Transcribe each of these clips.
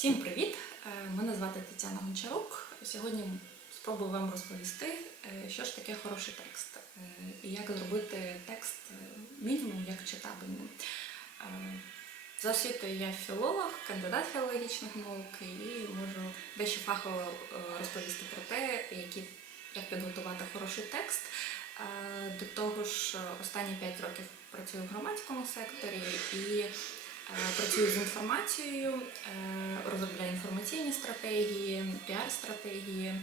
Всім привіт! Е, Мене звати Тетяна Гончарук. Сьогодні спробую вам розповісти, е, що ж таке хороший текст е, і як зробити текст мінімум як читабельним. За освітою я філолог, кандидат філологічних наук і можу дещо фахово розповісти про те, які, як підготувати хороший текст. До того ж, останні 5 років працюю в громадському секторі і Працюю з інформацією, е, розробляю інформаційні стратегії, піар-стратегії, е,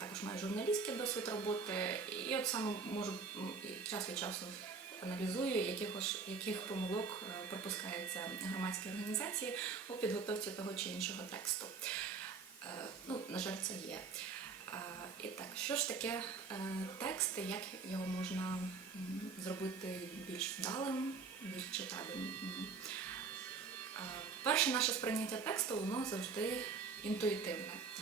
також маю журналістський досвід роботи. І от саме можу час від часу аналізую, яких, яких помилок е, пропускаються громадські організації у підготовці того чи іншого тексту. Е, Ну, на жаль, це є. Е, І так, що ж таке е, текст як його можна зробити більш вдалим, більш читабельним? Перше наше сприйняття тексту воно завжди інтуїтивне. Е,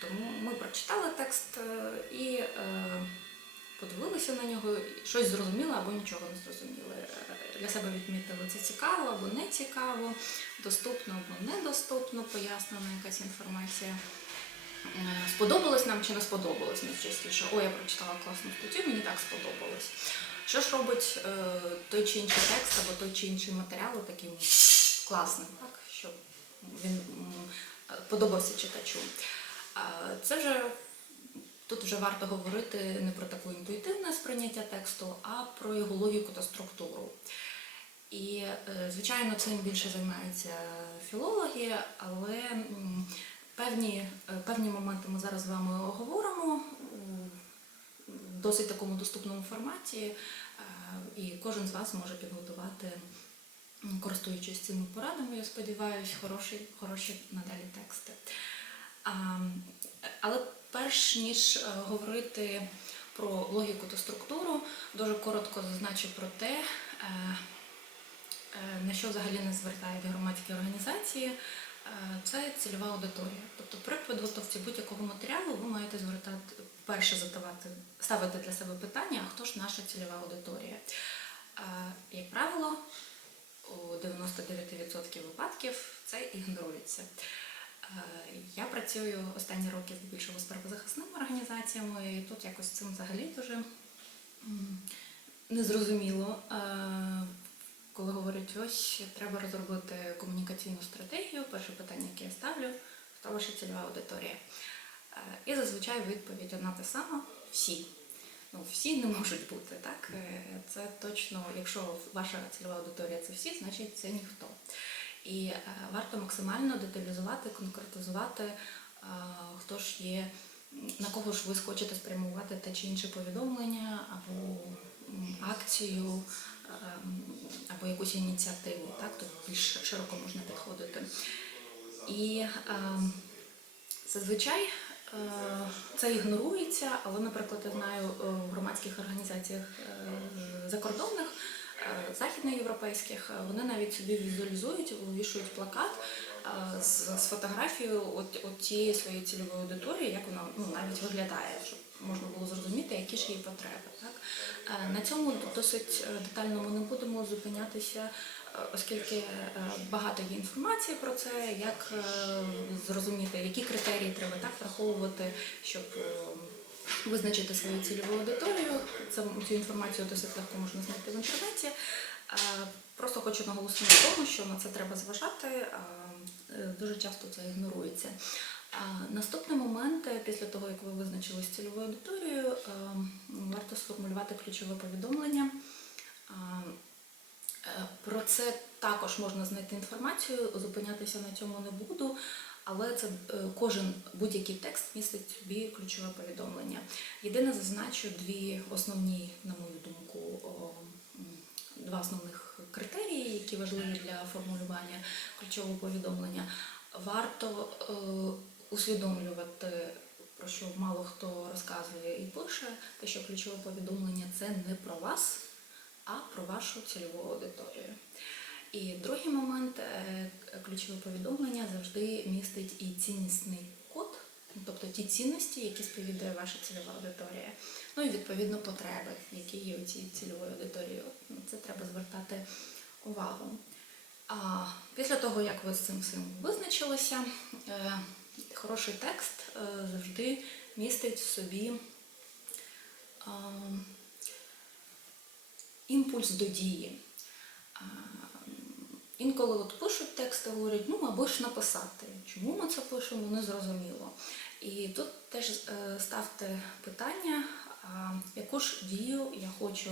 Тобто ми- прочитали текст е, і е, подивилися на нього, щось зрозуміли або нічого не зрозуміли. Для себе відмітили це цікаво або не цікаво, доступно або недоступно, пояснена якась інформація. Сподобалось нам чи не сподобалось найчастіше. О, я прочитала класну статтю, мені так сподобалось. Що ж робить той чи інший текст або той чи інший матеріал таким класним, так, щоб він подобався читачу. Це вже тут вже варто говорити не про таке інтуїтивне сприйняття тексту, а про його логіку та структуру. І, е, звичайно, цим більше займаються філологи, але певні, е, певні моменти ми зараз з вами оговоримо у досить такому доступному форматі, е, і кожен з вас може підготувати, користуючись цими порадами, я сподіваюся, хороші, хороші надалі тексти. Але перш ніж е, говорити про логіку та структуру, дуже коротко зазначу про те, е, е, на що взагалі не звертають громадські організації. Це цільова аудиторія. Тобто при підготовці будь-якого матеріалу ви маєте звертати перше задавати, ставити для себе питання, а хто ж наша цільова аудиторія. Як правило, у 99% випадків це ігнорується. Е, Я працюю останні роки більше з правозахисними організаціями, і тут якось цим взагалі дуже незрозуміло. Е, Коли говорять, ось треба розробити комунікаційну стратегію, перше питання, яке я ставлю, хто ваша цільова аудиторія. Е, І зазвичай відповідь одна та сама всі. Ну, всі не можуть бути, так? Е, Це точно, якщо ваша цільова аудиторія це всі, значить це ніхто. І е, варто максимально деталізувати, конкретизувати, е, хто ж є, на кого ж ви хочете спрямувати те чи інше повідомлення або акцію, ем, або якусь ініціативу. Так? Тут більш широко можна підходити. І ем, зазвичай це ігнорується, але, наприклад, я знаю е, в громадських організаціях е, закордонних, е, західноєвропейських, е, вони навіть собі візуалізують, вивішують плакат е, з, з фотографією от, от тієї своєї цільової аудиторії, як вона ну, навіть виглядає, щоб можна було зрозуміти, які ж її потреби. Так? Е, На цьому досить е, детально ми не будемо зупинятися, е, оскільки е, багато є інформації про це, як е, зрозуміти, які критерії треба так враховувати, щоб е, визначити свою цільову аудиторію. Це цю інформацію досить легко можна знайти в інтернеті. Просто хочу наголосити на тому, що на це треба зважати. Дуже часто це ігнорується. Наступний момент, після того, як ви визначились з цільовою аудиторією, варто сформулювати ключове повідомлення. Про це також можна знайти інформацію, зупинятися на цьому не буду, але це е, кожен будь-який текст містить собі ключове повідомлення. Єдине зазначу дві основні, на мою думку, два основних критерії, які важливі для формулювання ключового повідомлення. Варто е, усвідомлювати, про що мало хто розказує і пише, те, що ключове повідомлення це не про вас, а про вашу цільову аудиторію. І другий момент е, ключове повідомлення завжди містить і ціннісний код, тобто ті цінності, які сповідує ваша цільова аудиторія. Ну і відповідно потреби, які є у цій цільової аудиторії. Це треба звертати увагу. А після того, як ви з цим всім визначили, вивчилася, е, хороший текст е, завжди містить в собі е, імпульс до дії. Інколи от пишуть тексти, говорять, ну або ж написати. Чому ми це пишемо, не зрозуміло. І тут теж е, ставте питання, яку ж дію я хочу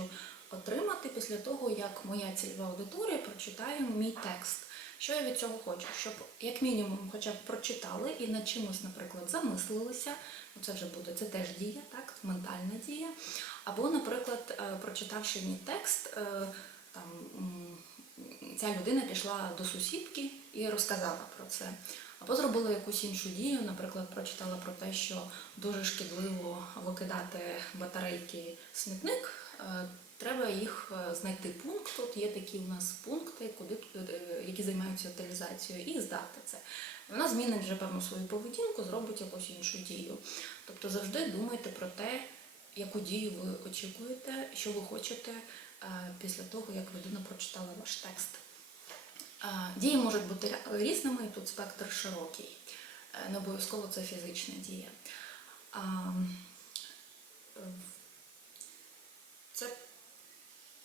отримати після того, як моя цільова аудиторія прочитає мій текст. Що я від цього хочу? Щоб як мінімум хоча б прочитали і над чимось, наприклад, замислилися. Ну, це вже буде, це теж дія, так, ментальна дія. Або, наприклад, е, прочитавши мій текст, е, там ця людина пішла до сусідки і розказала про це. Або зробила якусь іншу дію, наприклад, прочитала про те, що дуже шкідливо викидати батарейки в смітник. Е, Треба їх е, знайти пункт. Тут є такі у нас пункти, куди е, які займаються утилізацією, і здати це. Вона змінить вже певну свою поведінку, зробить якусь іншу дію. Тобто завжди думайте про те, яку дію ви очікуєте, що ви хочете е, після того, як людина прочитала ваш текст. Е, Дії можуть бути різними, і тут спектр широкий. Е, Не обов'язково це фізична дія.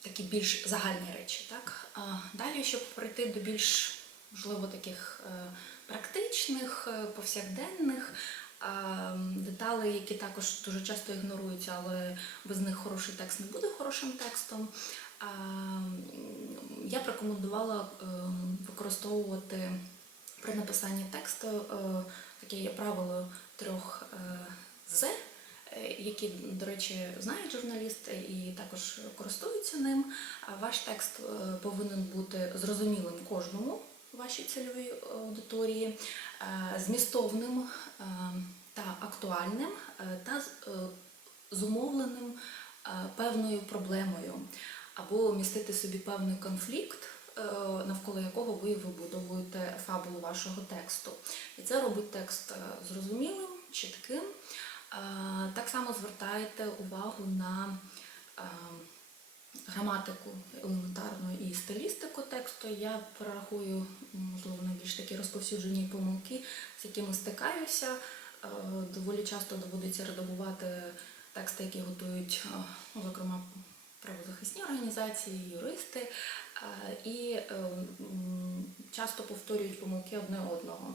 Такі більш загальні речі. Так? Далі, щоб перейти до більш, можливо, таких е, практичних, е, повсякденних деталей, які також дуже часто ігноруються, але без них хороший текст не буде хорошим текстом. Я б рекомендувала е, використовувати при написанні тексту таке правило трьох з, які, до речі, знають журналісти і також користуються ним. Ваш текст е, повинен бути зрозумілим кожному вашій цільовій аудиторії, е, змістовним е, та актуальним е, та е, зумовленим е, певною проблемою, або містити собі певний конфлікт, е, навколо якого ви вибудовуєте фабулу вашого тексту. І це робить текст е, зрозумілим, чітким. Е, Так само звертаєте увагу на е, граматику елементарну і стилістику тексту. Я перерахую, можливо, найбільш такі розповсюджені помилки, з якими стикаюся. Е, Доволі часто доводиться редагувати тексти, які готують, зокрема, правозахисні організації, юристи, і е, часто повторюють помилки одне одного.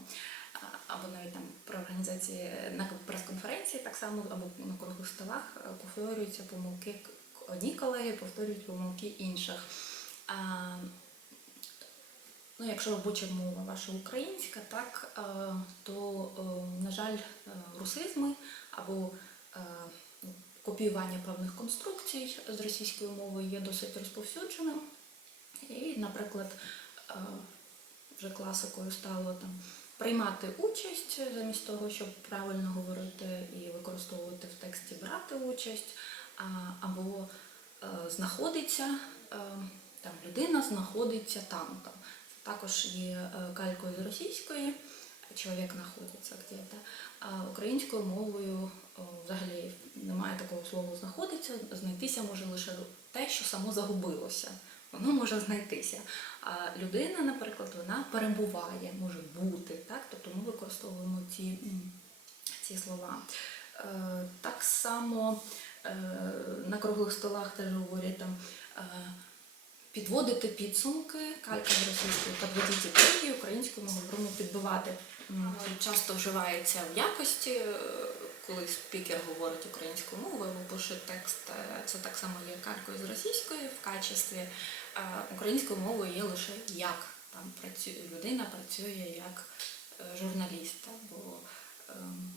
Або навіть там при організації на прес-конференції, так само або на круглих столах е, повторюються помилки одні колеги, повторюють помилки інших. А, Ну, якщо робоча мова ваша українська, так, е, то, е, на жаль, русизми або ну, копіювання певних конструкцій з російської мови є досить розповсюдженим. І, наприклад, вже класикою стало там приймати участь замість того, щоб правильно говорити і використовувати в тексті брати участь, або е, знаходиться е, там людина знаходиться там. там. Також є е, калькою з російської, чоловік знаходиться где-то. А українською мовою взагалі немає такого слова знаходиться. Знайтися може лише те, що само загубилося. Воно може знайтися. А людина, наприклад, вона перебуває, може бути. Так? Тобто ми використовуємо ці, ці слова. Е, Так само е, на круглих столах теж говорять там. е, Підводити підсумки, калька з російської підводити ітоги, українською ми говоримо підбивати. Часто вживається в якості, коли спікер говорить українською мовою або пише текст, е, це так само є калькою з російської в качестві. Українською мовою є лише як там працює людина працює як е, журналіст або ем,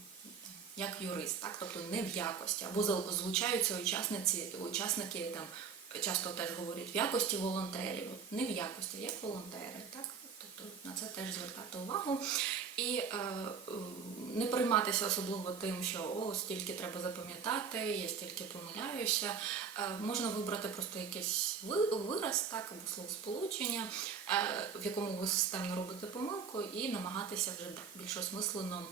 як юрист, так? тобто не в якості, або злучаються учасниці, учасники там часто теж говорять в якості волонтерів, не в якості, як волонтери, так? Тобто на це теж звертати увагу. І е, е, не прийматися особливо тим, що о, стільки треба запам'ятати, я стільки помиляюся. Е, можна вибрати просто якийсь вираз, так, або словосполучення, е, в якому ви системно робите помилку, і намагатися вже більш осмислено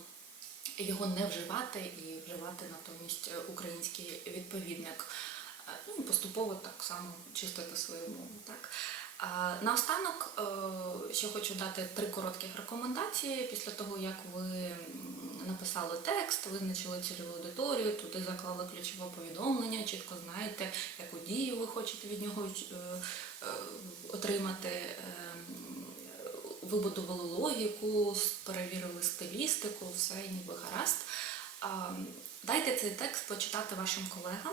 його не вживати і вживати натомість е, український відповідник. Е, Ну, поступово так само чистити свою мову. Так? А, Наостанок е, ще хочу дати три коротких рекомендації. Після того, як ви написали текст, визначили цільову аудиторію, туди заклали ключове повідомлення, чітко знаєте, яку дію ви хочете від нього е, е, отримати. е, Вибудували логіку, перевірили стилістику, все ніби гаразд. Дайте цей текст почитати вашим колегам.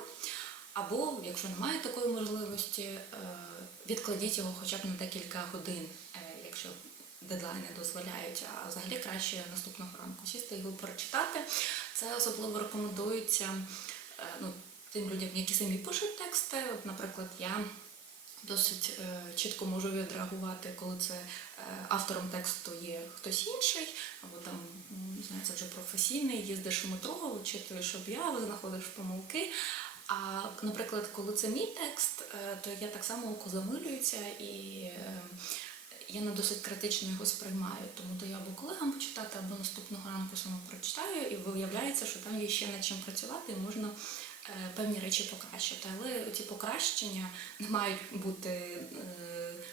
Або, якщо немає такої можливості, е, відкладіть його хоча б на декілька годин, е, якщо дедлайни дозволяють, а взагалі краще наступного ранку сісти його прочитати. Це особливо рекомендується е, ну, тим людям, які самі пишуть тексти. Наприклад, я досить чітко можу відреагувати, коли це автором тексту є хтось інший, або там не знаю, це вже професійний, їздиш в метро, вичитуєш об'яви, знаходиш помилки. А, наприклад, коли це мій текст, е, то я так само око замилюється і е, я не досить критично його сприймаю. Тому то я або колегам почитати, або наступного ранку саме прочитаю, і виявляється, що там є ще над чим працювати, і можна е, певні речі покращити. Але ці покращення не мають бути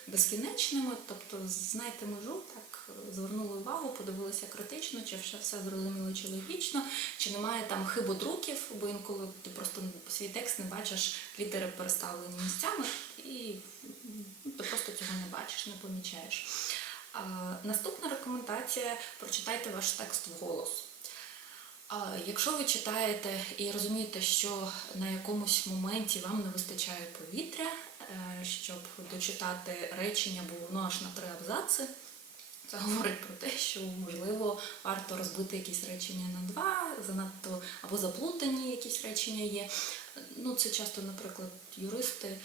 безкінечними. Тобто, знайте межу, так звернули увагу, подивилися критично, чи все, все зрозуміло, чи логічно, чи немає там хиботруків, бо інколи ти просто свій текст не бачиш, літери переставлені місцями, і ну, ти просто цього не бачиш, не помічаєш. А, наступна рекомендація прочитайте ваш текст вголос. Якщо ви читаєте і розумієте, що на якомусь моменті вам не вистачає повітря, е, щоб дочитати речення, бо воно аж на три абзаци, це говорить про те, що можливо варто розбити якісь речення на два, занадто або заплутані якісь речення є. Ну, це часто, наприклад, юристи,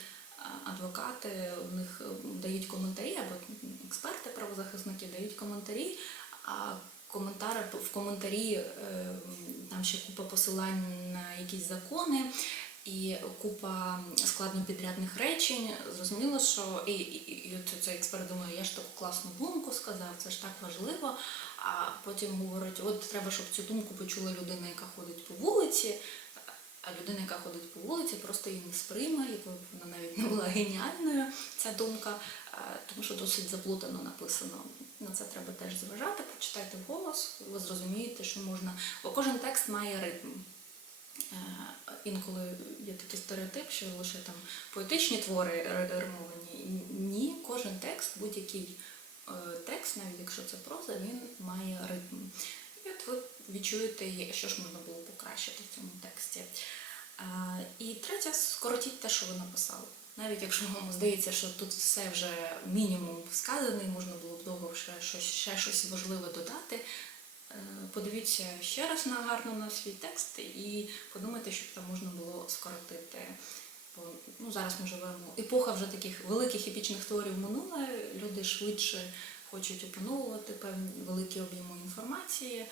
адвокати, у них е, дають коментарі, або експерти, правозахисники дають коментарі, а коментари в коментарі е, там ще купа посилань на якісь закони. І купа складнопідрядних речень. Зрозуміло, що і, і, і от цей експерт думає, я ж таку класну думку сказав, це ж так важливо. А потім говорить, от треба, щоб цю думку почула людина, яка ходить по вулиці. А людина, яка ходить по вулиці, просто її не сприйме, якою вона навіть не була геніальною, ця думка, тому що досить заплутано написано. На це треба теж зважати, прочитайте вголос, ви зрозумієте, що можна. Бо кожен текст має ритм. Е, Інколи є такий стереотип, що лише там поетичні твори ри- римовані. Ні, кожен текст, будь-який е, текст, навіть якщо це проза, він має ритм. І от ви відчуєте, що ж можна було покращити в цьому тексті. Е, І третє, скоротіть те, що ви написали. Навіть якщо вам здається, що тут все вже мінімум сказаний, можна було б довго ще щось, ще щось важливе додати. Е, Подивіться ще раз на гарно на свій текст і подумайте, що там можна було скоротити. Бо ну, зараз ми живемо. Епоха вже таких великих епічних творів минула. Люди швидше хочуть опановувати певні великі об'єми інформації.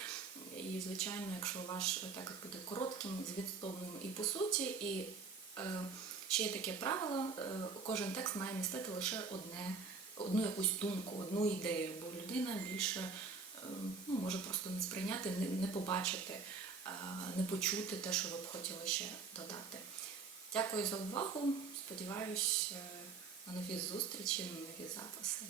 І, звичайно, якщо ваш текст буде коротким, змістовним і по суті, і е, ще є таке правило, е, кожен текст має містити лише одне, одну якусь думку, одну ідею, бо людина більше ну, може просто не сприйняти, не, не побачити, е, не почути те, що ви б хотіли ще додати. Дякую за увагу. Сподіваюсь е, на нові зустрічі, на нові записи.